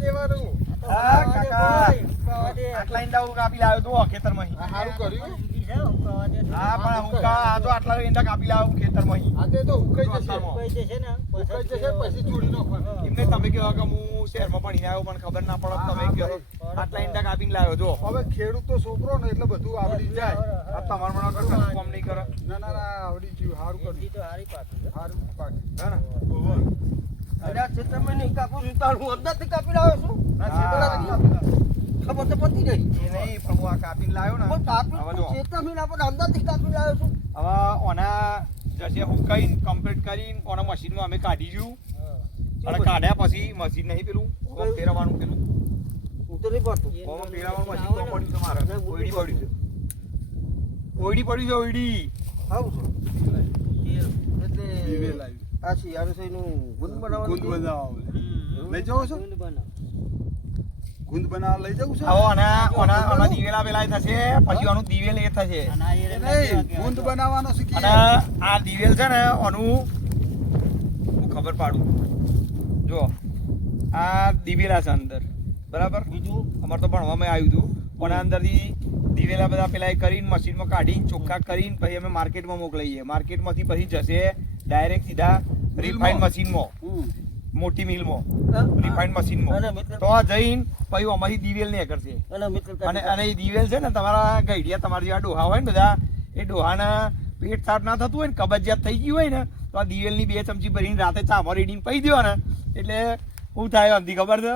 દેવાનું. હા, કાકા. આટલા ઈંડા હું કાપી લાવ્યો તો ખેતરમાં આ સારું કર્યું. હા પણ હું આ તો આટલા ઈંડા કાપી લાવ્યો ખેતરમાં આ તે તો ઉકાઈ જશે અત્યારમાં. ઉકાઈ જશે પછી ચોરી નાખવાનું એમને તમે કહો કે હું શહેરમાં ભણીને આવ્યો પણ ખબર ના પડે તમે કહો આટલા ઈંડા કાપીને લાવ્યો જો. હવે ખેડૂત તો છોકરો ને એટલે બધું આવડી જાય. આ તમારા મને કશું કામ નહીં કરે. ના ના ના આવડી ગયું સારું કર્યું. સારું પાક હે ને? અરે ક્ષેત્રમાં નહીં કાપું છું તાર હું કાપી લાવ્યો છું. ખબર તો પતી ગઈ. એ નહીં પણ હું આ કાપીને લાવ્યો ને. પણ કાપી ક્ષેત્રમાં ના પણ અંદરથી કાપી લાવ્યો છું. હવે ઓના જશે હુકાઈને કમ્પ્લીટ કરીને ઓના મશીનમાં અમે કાઢીશું અને કાઢ્યા પછી મશીન નહીં પેલું ઓમ ફેરવવાનું પેલું. હું તો નહીં પડતું. ઓમ ફેરવવાનું મશીન તો પડ્યું છે મારે. ઓયડી પડ્યું છે ઓયડી પડ્યું છે ઓયડી. આવું છું? એટલે. આ શિયાળું ગુંદ બનાવવા ગુંદ બનાવવા લઈ જાવ છો? ગુંદ બનાવવા લઈ જાવ છો? આવો ઓના ઓના ઓના દિવેલા પેલા એ થશે પછી આનું દિવેલ એ થશે. ગુંદ બનાવવાનો શીખી અને આ દિવેલ છે ને ઓનું હું ખબર પાડું. જો આ દિવેલા છે અંદર. બરાબર? બીજું? અમારે તો ભણવામાં આવ્યું હતું. પણ અંદરથી દિવેલા બધા પેલા એ કરીને મશીનમાં કાઢીને ચોખ્ખા કરીને પછી અમે માર્કેટમાં મોકલાઈએ. માર્કેટમાંથી પછી જશે ડાયરેક્ટ સીધા રિફાઇન મશીનમાં મોટી મિલમાં હા? રિફાઇન મશીનમાં તો આ જઈને પછી અમારી દિવેલ ને કરશે અને અને એ દિવેલ છે ને તમારા ગઈડિયા તમારા જેવા ડોહા હોય ને બધા એ ડોહાના પેટ સાફ ના થતું હોય ને કબજિયાત થઈ ગયું હોય ને તો આ દિવેલની બે ચમચી ભરીને રાતે ચામાં રેડીને પી દો ને એટલે શું થાય અંધી ખબર છે?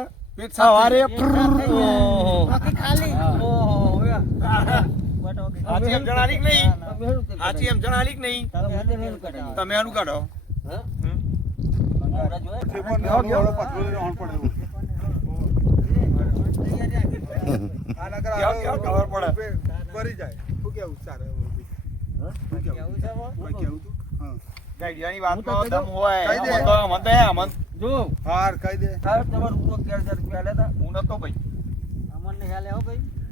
સવારે હાચી એમ જણાલી કે નહીં હાચી એમ જણાલી કે નહીં તમે આનું કાઢો હા? હમ? નવરા જોયા? તે પણ નાનો વાળો પથરો લઈને આણ પડે એવું. આ નકર કેવું- કેવું ખબર પડે? પે- પરી જાય શું કેવું સારું એવું બી. હા? શું કેવું? કોઈ કેવું તું? હા. ગઈડિયાની હું તો વાતમાં કહી દઉં. દમ હોય કહી દે. અમન જો હાર દે તમારું હું. હું નતો ભાઈ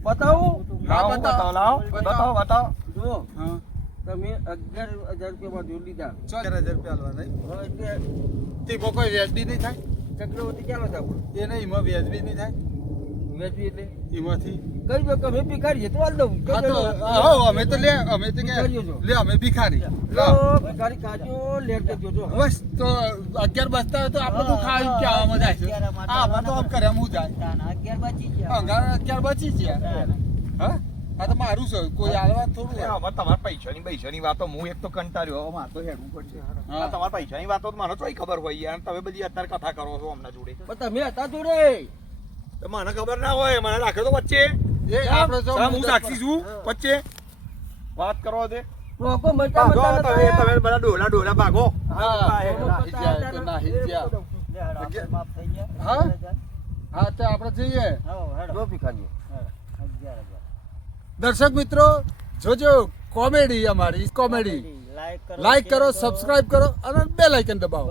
બતાવું. લાવો, બતાવો. લાવો. બતાવો. બતાવો જો હા. તમે અગિયાર હજાર રૂપિયામાં જોઈ લીધા અગિયાર હજાર રૂપિયા હાલવા નહીં તે કોઈ વ્યાજબી નહીં થાય. ચક્રવર્તી ક્યાં જાવ એ નહીં એમાં વ્યાજબી નહીં થાય. વેચવી એટલે? એમાંથી? કઈ દો અમે ભિખારીએ તો હાલ દઉં. હા અમે તો લે અમે તો કે લે અમે ભિખારી. તો ભિખારી કાજો લેટ દેજો બસ તો અગિયાર બસતા તો આપણે તો ખાઈ કે આવામાં જાય? છે હા આમાં તો આમ કરે હું જાય. અંગાર અગિયાર બચી ગયા. હા આ તો મારું છે કોઈ આલવા થોડું. હવે તમારા પૈસાની પૈસાની વાતો હું એક તો કંટાળ્યો હવે મારે તો હેડવું પડશે. આ તમારા પૈસાની વાતો તો મને તો ખબર હોય યાર તમે બધી અત્યારે કથા કરો છો અમને જોડે. પણ તમે હતા જોડે. મને ખબર ના હોય મને રાખ્યો તો વચ્ચે. એ આપણે તો સાહેબ, હું સાક્ષી છું વચ્ચે. વાત કરવા દે તમે તમે બધા ડોલા ડોલા ભાગો. હા હા, તો નાહી જાય. હા? હા તો આપણે જઈએ. દર્શક મિત્રો જોજો કોમેડી અમારી કોમેડી. લાઈક કરો સબસ્ક્રાઇબ કરો અને બે લાઇકન દબાવો.